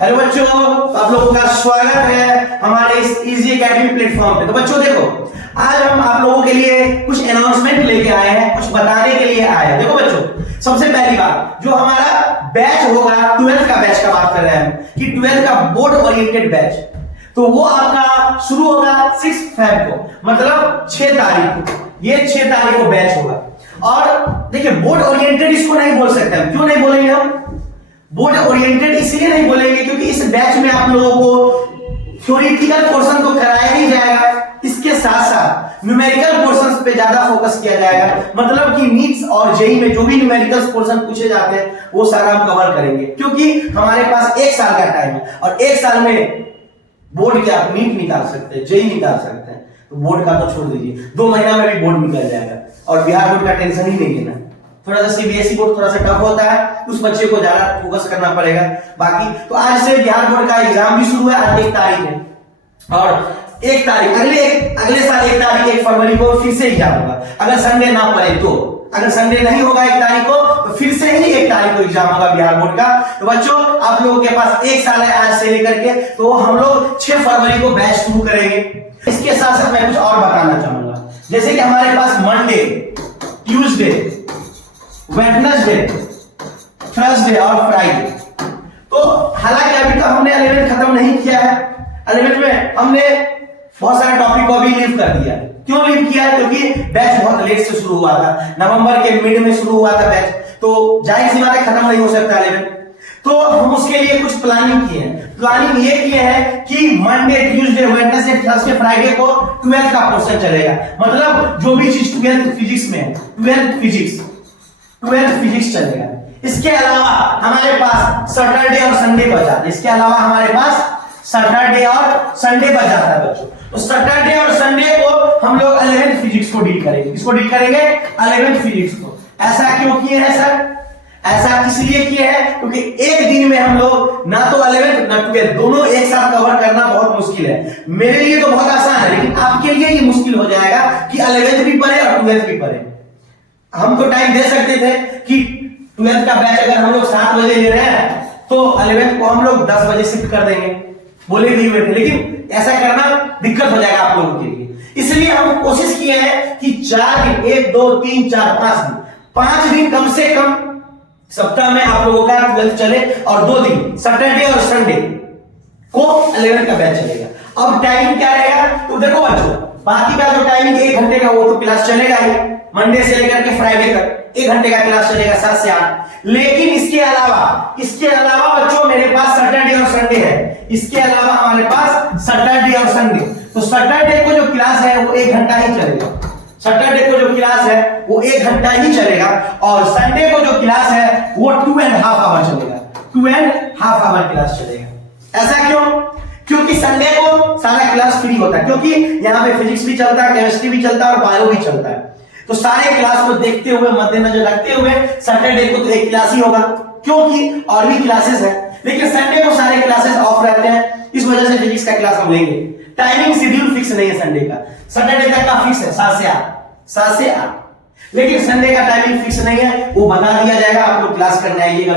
Hello बच्चों, आप लोगों का स्वागत है हमारे इस इजी एकेडमी प्लेटफॉर्म पे। तो बच्चों देखो, आज हम आप लोगों के लिए कुछ अनाउंसमेंट लेके आए हैं, कुछ बताने के लिए आए हैं। देखो बच्चों, सबसे पहली बात, जो हमारा बैच होगा 12th का बैच का बात कर रहे हैं कि 12th का बोर्ड ओरिएंटेड बैच, तो वो आपका शुरू होगा 6 फेब को, मतलब 6 तारीख को। ये 6 तारीख को बैच होगा। और देखिए, बोर्ड ओरिएंटेड इसको नहीं बोल सकते हम। क्यों नहीं बोलेंगे हम बोर्ड ओरिएंटेड? इसलिए नहीं बोलेंगे क्योंकि इस बैच में आप लोगों को थ्योरेटिकल पोर्शन तो कराया ही जाएगा, इसके साथ साथ न्यूमेरिकल पोर्शंस पे ज्यादा फोकस किया जाएगा। मतलब कि नीट्स और जेईई में जो भी न्यूमेरिकल पोर्शन पूछे जाते हैं वो सारा हम कवर करेंगे, क्योंकि हमारे पास 1 साल का टाइम है और 1 साल में बोर्ड के आप नीट निकाल सकते हैं, जेईई निकाल सकते हैं। तो बोर्ड का तो छोड़ दीजिए, 2 महीना में भी बोर्ड निकल जाएगा। और बिहार बोर्ड का टेंशन ही नहीं लेना। थोड़ा सा सीबीएसई बोर्ड थोड़ा सा टफ होता है, उस बच्चे को ज्यादा फोकस करना पड़ेगा। बाकी तो आज से बिहार बोर्ड का एग्जाम भी शुरू है। आज 1 तारीख है और 1 तारीख अगले साल 1 तारीख 1 फरवरी को फिर से एग्जाम होगा। अगर संडे ना पड़े तो, अगर संडे नहीं होगा 1 तारीख को, तो फिर से ही 1 तारीख को एग्जाम होगा बिहार बोर्ड का। तो बच्चों, आप लोगों के पास 1 साल है आज से लेकर के, तो हम लोग 6 फरवरी को बैच शुरू करेंगे। इसके साथ साथ मैं कुछ और बताना चाहूंगा, जैसे कि हमारे पास मंडे, ट्यूसडे, वेडनेसडे, थर्सडे और फ्राइडे। तो हालांकि अभी तक हमने 11th खत्म नहीं किया है। 11th में हमने बहुत सारे टॉपिक को भी लीव कर दिया। क्यों लीव किया? क्योंकि बैच बहुत लेट से शुरू हुआ था, नवंबर के मिड में शुरू हुआ था बैच, तो जाहिर सी बात है खत्म नहीं हो सकता 11th। तो हम उसके लिए कुछ प्लानिंग किए हैं। प्लानिंग ये किए हैं कि Monday, Tuesday, Wednesday, Thursday, Friday को 12th का पोर्शन चलेगा। मतलब जो भी चीज 12th फिजिक्स में है, 12th फिजिक्स चलेगा। इसके अलावा हमारे पास सैटरडे और संडे बच जाता है। इसके अलावा हमारे पास सैटरडे और संडे बच जाता है बच्चों। तो सैटरडे और संडे को हम लोग 11th फिजिक्स को डील करेंगे। किसको डील करेंगे? 11th फिजिक्स को। ऐसा क्यों किए हैं सर? ऐसा इसलिए किए हैं क्योंकि एक दिन में हम लोग ना तो 11th ना 12th दोनों एक साथ कवर करना बहुत मुश्किल है। मेरे लिए तो बहुत आसान है, लेकिन आपके लिए ये मुश्किल हो जाएगा कि 11th भी पढ़े और 12th भी पढ़े। हम तो टाइम दे सकते थे कि 12th का बैच अगर हम लोग 7 बजे ले रहे हैं तो 11th को हम लोग 10 बजे शिफ्ट कर देंगे, बोले भी हुए थे, लेकिन ऐसा करना दिक्कत हो जाएगा आप लोगों के लिए। इसलिए हम कोशिश किए हैं कि 4 दिन, 1 2 3 4 5 दिन कम से कम सप्ताह में आप लोगों का 12th चले और 2 दिन सैटरडे और संडे को 11th का बैच चलेगा। अब टाइमिंग क्या रहेगा? तो देखो बच्चों, बाकी का जो टाइमिंग 1 घंटे का वो तो क्लास चलेगा ही, मंडे से लेकर के फ्राइडे तक 1 घंटे का क्लास चलेगा 7 से 8। लेकिन इसके अलावा बच्चों मेरे पास सैटरडे और संडे है। इसके अलावा हमारे पास सैटरडे और संडे, तो सैटरडे को जो क्लास है वो 1 घंटा ही चलेगा। सैटरडे को जो क्लास है वो 1 घंटा ही चलेगा और संडे को जो क्लास है वो 2.5 आवर चलेगा। 2.5 आवर क्लास चलेगा। ऐसा क्यों? क्योंकि संडे को सारा क्लास फ्री होता है, क्योंकि यहाँ पे फिजिक्स भी चलता है, केमिस्ट्री भी चलता है और बायो भी चलता है। तो सारे क्लास को देखते हुए, मद्देनजर रखते हुए सैटरडे को तो एक क्लास ही होगा, क्योंकि और भी क्लासेस है। लेकिन संडे को सारे क्लासेस ऑफ रहते हैं, इस वजह से फिजिक्स का क्लास हम लेंगे। टाइमिंग शेड्यूल फिक्स नहीं है संडे का, सैटरडे तक का फिक्स है 7 से 8। लेकिन संडे का टाइमिंग फिक्स नहीं है, वो बता दिया जाएगा आप लोग क्लास करने आइएगा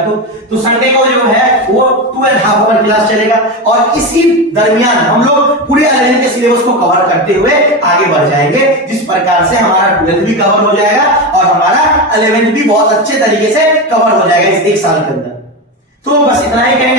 तो संडे को जो है वो 2.5 आवर क्लास चलेगा। और इसी दरमियान हम लोग पूरे 11th के सिलेबस को कवर करते हुए आगे बढ़ जाएंगे, जिस प्रकार से हमारा 12th भी कवर हो जाएगा और हमारा 11th भी बहुत अच्छे तरीके से कवर हो जाएगा इस 1 साल के अंदर। तो बस इतना ही कहेंगे।